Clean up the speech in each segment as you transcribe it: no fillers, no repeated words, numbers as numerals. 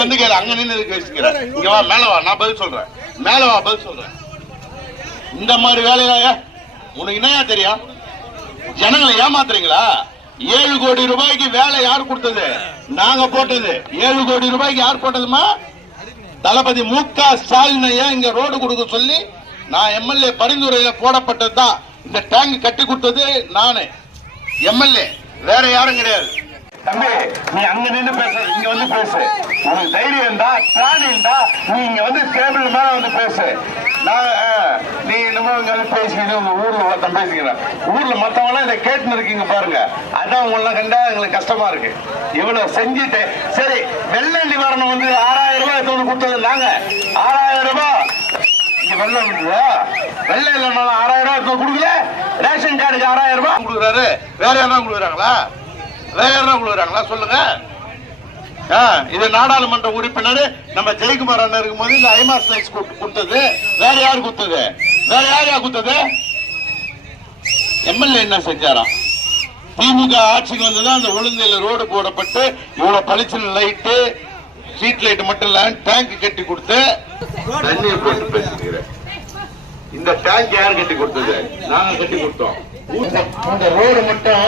வந்து கேளு, அங்க நின்று பேசிக்கிறேன். இங்க வா, மேல வா, நான் பதில் சொல்றேன். மேல வா, பதில் சொல்றேன். இந்த மாதிரி வேலையா உனக்கு என்னையா தெரியும்? ஜனங்களை ஏமாத்துறீங்களா? 7 கோடி ரூபாய்க்கு வேலை யார் கொடுத்தது? நாங்க போட்டது. 7 கோடி ரூபாய்க்கு யார் போட்டதுமா? தளபதி மு.க. ஸ்டாலின் இங்க ரோடு கொடுக்க சொல்லி நான் எம்எல்ஏ பரிந்துரையில போடப்பட்டதுதான். இந்த டேங்க் கட்டி கொடுத்தது நானு, எம்எல்ஏ, வேற யாரும் கிடையாது. தம்பி, நீ அங்க நின்று பேச, இங்க வந்து பேசு. உனக்கு தைரியம் இருந்தா, திராணி இருந்தா, நீ இங்க வந்து டேபிள் மேல வந்து பேசு. நீ என்னமோ இங்க வந்து பேசிக்கிட்டு உங்க ஊர்ல ஒருத்தன் பேசிக்கிறேன். ஊர்ல மத்தவங்க இதை கேட்டுன்னு இருக்கீங்க பாருங்க. அதான் உங்க எல்லாம் கண்டா எங்களுக்கு கஷ்டமா இருக்கு. இவ்வளவு செஞ்சுட்டு சரி, வெள்ள நிவாரணம் வந்து 6000 ரூபாய் கொடுத்தது நாங்க. 6000 ரூபாய் இங்க வெள்ளம் வெள்ள இல்லைனாலும் 6000 ரூபாய் கொடுக்கல. ரேஷன் கார்டுக்கு 6000 ரூபாய் கொடுக்குறாரு. வேற யாரா கொடுக்குறாங்களா? வேற யாரா கொடுக்குறாங்களா? சொல்லுங்க. இது நாடாளுமன்ற உறுப்பினர் நம்ம ஜெயக்குமார் அண்ணன் இருக்கும்போது இந்த ஐமாஸ் லைட்ஸ் கொடுத்தது வேற யாரு கொடுத்தது? வேற யாரையா கொடுத்தது? எம்எல்ஏ என்ன செஞ்சாராம்? திமுக ஆட்சிக்கு வந்ததுதான் அந்த உளுந்தையில ரோடு போடப்பட்டு இவ்வளவு பளிச்சு லைட்டு, ஸ்ட்ரீட் லைட் மட்டும் இல்ல, டேங்க் கட்டி கொடுத்து தண்ணீர் போட்டு பேசுகிறேன். இந்த டேங்க் யார் கட்டி கொடுத்தது? நாங்க கட்டி கொடுத்தோம். இந்த ரோடு மட்டும்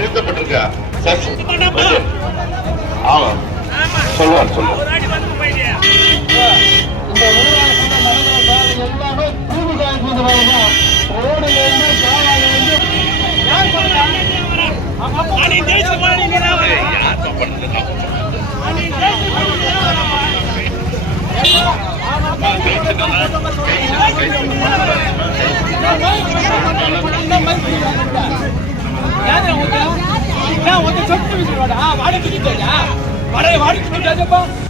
நிறுத்தப்பட்டிருக்கா? சொல்லுவார் சொல்லுவார். சொட்டு வாடகை வாடகை